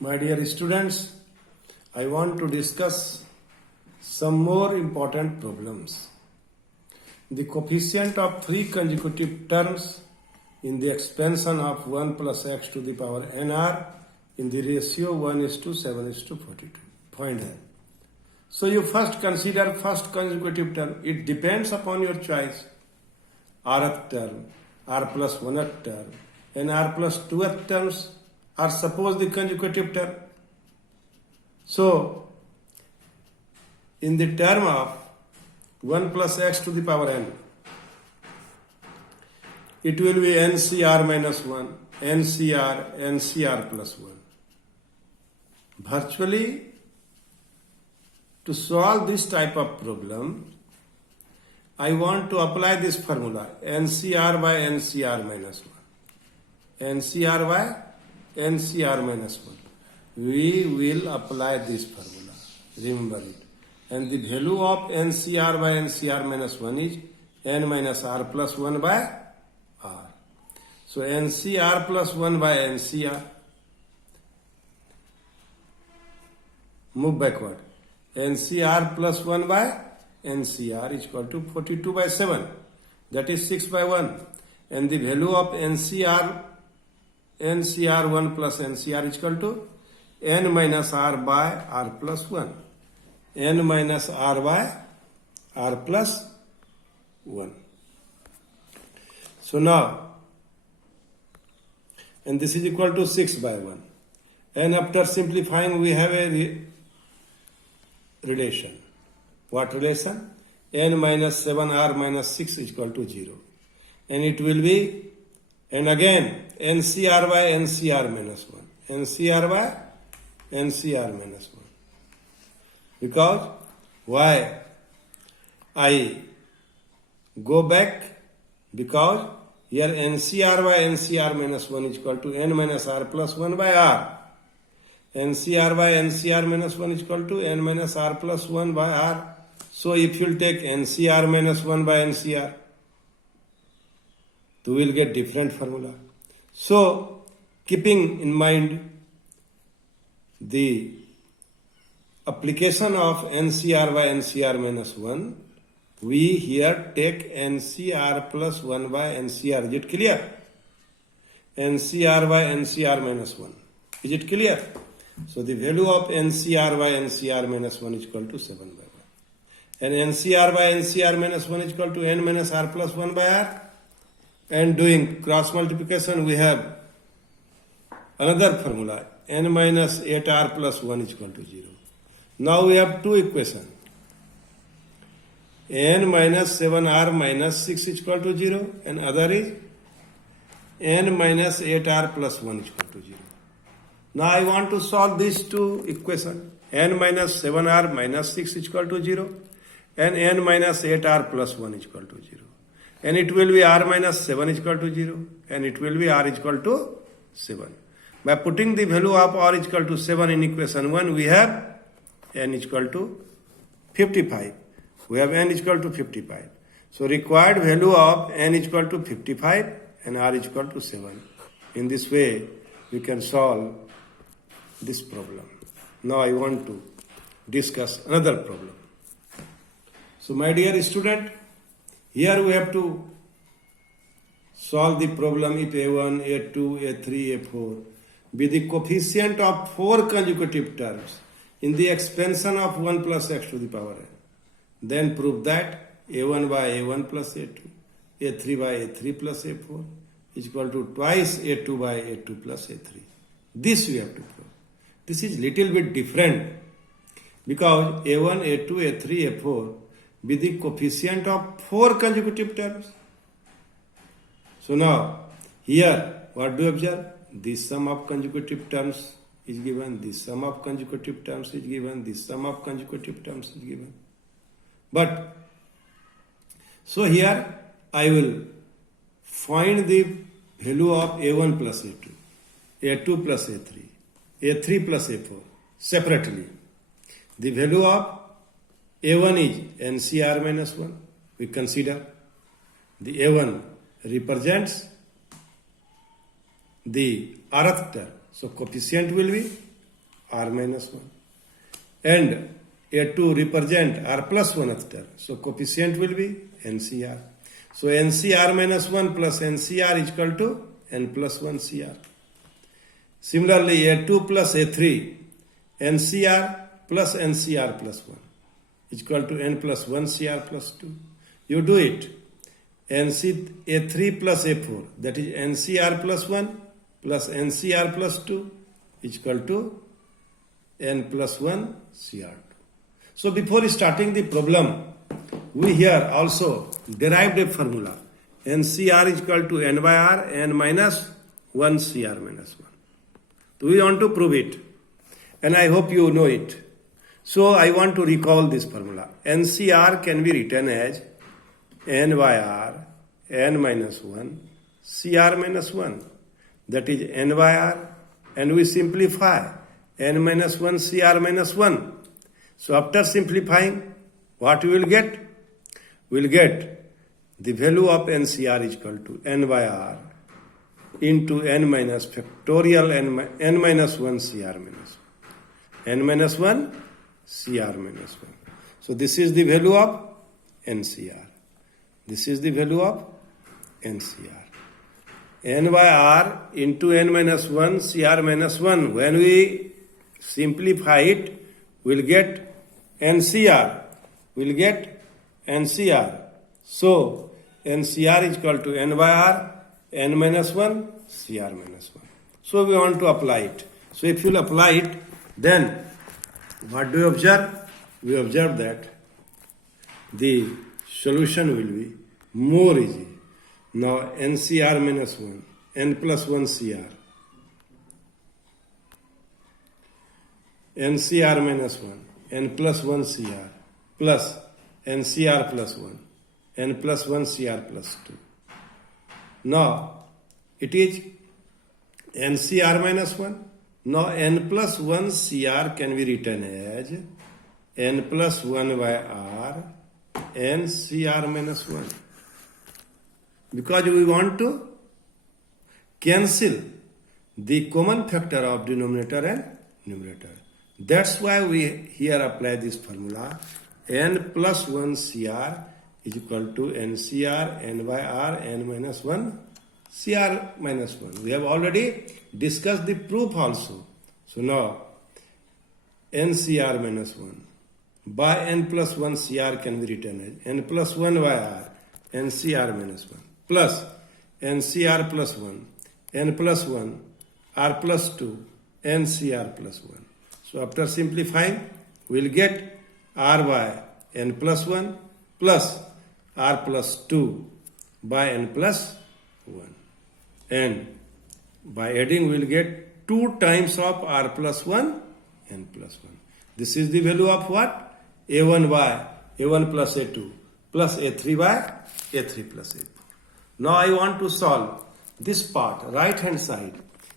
My dear students, I want to discuss some more important problems. The coefficient of three consecutive terms in the expansion of 1 plus x to the power nr in the ratio 1:7:42. Find here. So you first consider first consecutive term. It depends upon your choice. Rth term, r plus 1th term, and r plus 2th terms are suppose the consecutive term. So, in the term of 1 plus x to the power n, it will be NCR minus 1, NCR plus 1. Virtually, to solve this type of problem, I want to apply this formula, NCR by NCR minus 1. NCR by NCR minus 1. We will apply this formula. Remember it. And the value of NCR by NCR minus 1 is n minus r plus 1 by r. So NCR plus 1 by NCR. Move backward. NCR plus 1 by NCR is equal to 42 by 7. That is 6 by 1. And the value of NCR1 plus NCR is equal to n minus r by r plus 1. N minus r by r plus 1. So now, and this is equal to 6 by 1. And after simplifying, we have a relation. What relation? N minus 7r minus 6 is equal to 0. And it will be, and again, NCR by NCR minus 1. NCR by NCR minus 1. Because why I go back? Because here NCR by NCR minus 1 is equal to n minus r plus 1 by r. NCR by NCR minus 1 is equal to n minus r plus 1 by r. So if you take NCR minus 1 by NCR, you will get different formula. So keeping in mind the application of NCR by NCR minus 1, we here take NCR plus 1 by NCR. Is it clear? NCR by NCR minus 1. Is it clear? So the value of NCR by NCR minus 1 is equal to 7 by 1. And NCR by NCR minus 1 is equal to n minus r plus 1 by r. And doing cross multiplication, we have another formula. N minus 8r plus 1 is equal to 0. Now we have two equations. N minus 7r minus 6 is equal to 0. And other is n minus 8r plus 1 is equal to 0. Now I want to solve these two equations. N minus 7r minus 6 is equal to 0. And n minus 8r plus 1 is equal to 0. And it will be r minus 7 is equal to 0. And it will be r is equal to 7. By putting the value of r is equal to 7 in equation 1, we have n is equal to 55. We have n is equal to 55. So required value of n is equal to 55 and r is equal to 7. In this way, we can solve this problem. Now I want to discuss another problem. So my dear student, here we have to solve the problem if A1, A2, A3, A4 be the coefficient of 4 consecutive terms in the expansion of 1 plus x to the power n. Then prove that A1 by A1 plus A2, A3 by A3 plus A4 is equal to twice A2 by A2 plus A3. This we have to prove. This is little bit different because A1, A2, A3, A4 be the coefficient of 4 consecutive terms. So now, here, what do you observe? This sum of consecutive terms is given, this sum of consecutive terms is given, this sum of consecutive terms is given. But, so here, I will find the value of A1 plus A2, A2 plus A3, A3 plus A4 separately. The value of A1 is NCR minus 1. We consider the A1 represents the rth term. So coefficient will be r minus 1. And A2 represent r plus 1th term. So coefficient will be NCR. So NCR minus 1 plus NCR is equal to n plus 1 CR. Similarly, A2 plus A3, NCR plus NCR plus 1 is equal to n plus 1 CR plus 2. You do it. A3 plus A4, that is NCR plus 1 plus NCR plus 2 is equal to n plus 1 CR2. So before starting the problem, we here also derived a formula. NCR is equal to n by r, n minus 1 CR minus 1. So we want to prove it. And I hope you know it. So I want to recall this formula. NCR can be written as n by r, n minus 1, CR minus 1. That is n by r. And we simplify n minus 1, CR minus 1. So after simplifying, what we will get? We will get the value of NCR is equal to n by r into n minus factorial n minus 1 CR minus 1. N minus 1, CR minus 1. So this is the value of NCR. This is the value of NCR. N by r into n minus 1 CR minus 1. When we simplify it, we'll get NCR. We'll get NCR. So NCR is equal to n by r, n minus 1, CR minus 1. So we want to apply it. So if you'll apply it, then what do we observe? We observe that the solution will be more easy. Now NCR minus 1, n plus 1 CR. NCR minus 1, n plus 1 CR plus NCR plus 1, n plus 1 CR plus 2. Now it is NCR minus 1. Now n plus 1 CR can be written as n plus 1 by r n CR minus 1. Because we want to cancel the common factor of denominator and numerator. That's why we here apply this formula. N plus 1 CR is equal to NCR n by r n minus 1 CR minus 1. We have already discussed the proof also. So now NCR minus 1 by n plus 1 CR can be written as n plus 1 by r NCR minus 1 plus NCR plus 1 n plus 1 r plus 2 NCR plus 1. So after simplifying, we will get r by n plus 1 plus r plus 2 by n plus 1. And by adding, we will get 2 times of r plus 1, n plus 1. This is the value of what? A1 by A1 plus A2 plus A3 by A3 plus A4. Now I want to solve this part, right hand side.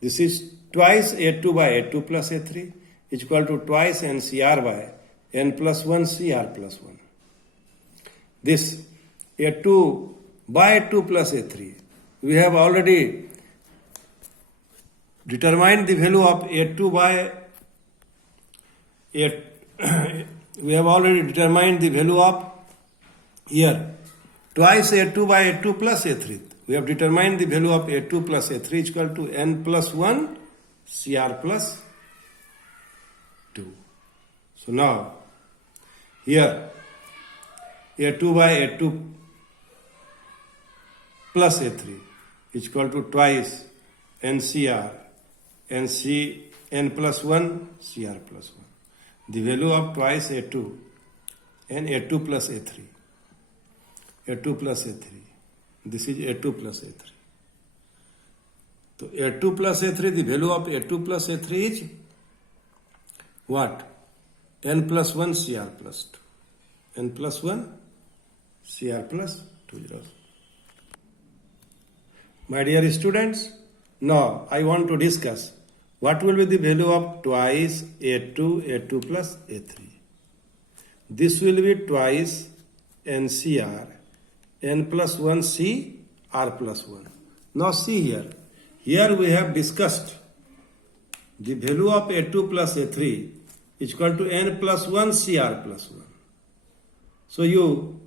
This is twice A2 by A2 plus A3 is equal to twice NCR by n plus 1 CR plus 1. This A2 by A2 plus A3. We have already determined the value of A2 by A. We have already determined the value of here twice A2 by A2 plus A3. We have determined the value of A2 plus A3 is equal to n plus 1 CR plus 2. So now here A2 by A2 plus A3 is equal to twice NCR n plus 1 CR plus 1. The value of twice A2 and A2 plus A3. A2 plus A3. This is A2 plus A3. So A2 plus A3, the value of A2 plus A3 is what? N plus 1 CR plus 2. N plus 1 CR plus 2 zeros. My dear students, now I want to discuss what will be the value of twice A2 plus A3. This will be twice NCR, n plus 1 CR plus 1. Now see here. Here we have discussed the value of A2 plus A3 is equal to n plus 1 CR plus 1. So you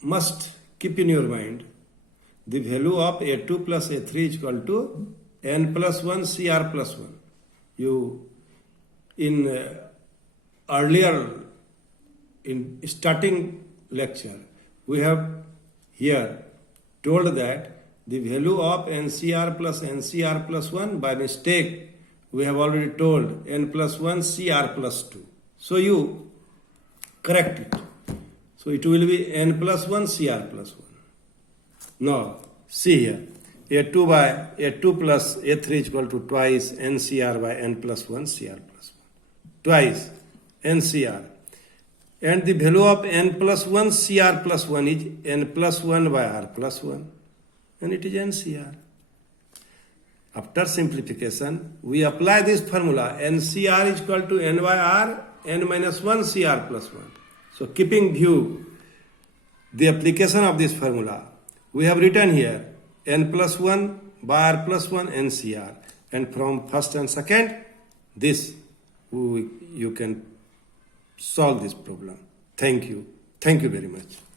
must keep in your mind the value of A2 plus A3 is equal to n plus 1 CR plus 1. You in earlier in starting lecture we have here told that the value of NCR plus NCR plus 1 by mistake we have already told n plus 1 CR plus 2. So you correct it. So it will be n plus 1 CR plus 1. Now see here A2 plus A3 is equal to twice NCR by n plus 1 CR plus 1. Twice NCR. And the value of n plus 1 CR plus 1 is n plus 1 by R plus 1. And it is NCR. After simplification, we apply this formula. NCR is equal to n by R, n minus 1 CR plus 1. So keeping view the application of this formula, we have written here n plus 1 by R plus 1 NCR. And from first and second, this you can solve this problem. Thank you. Thank you very much.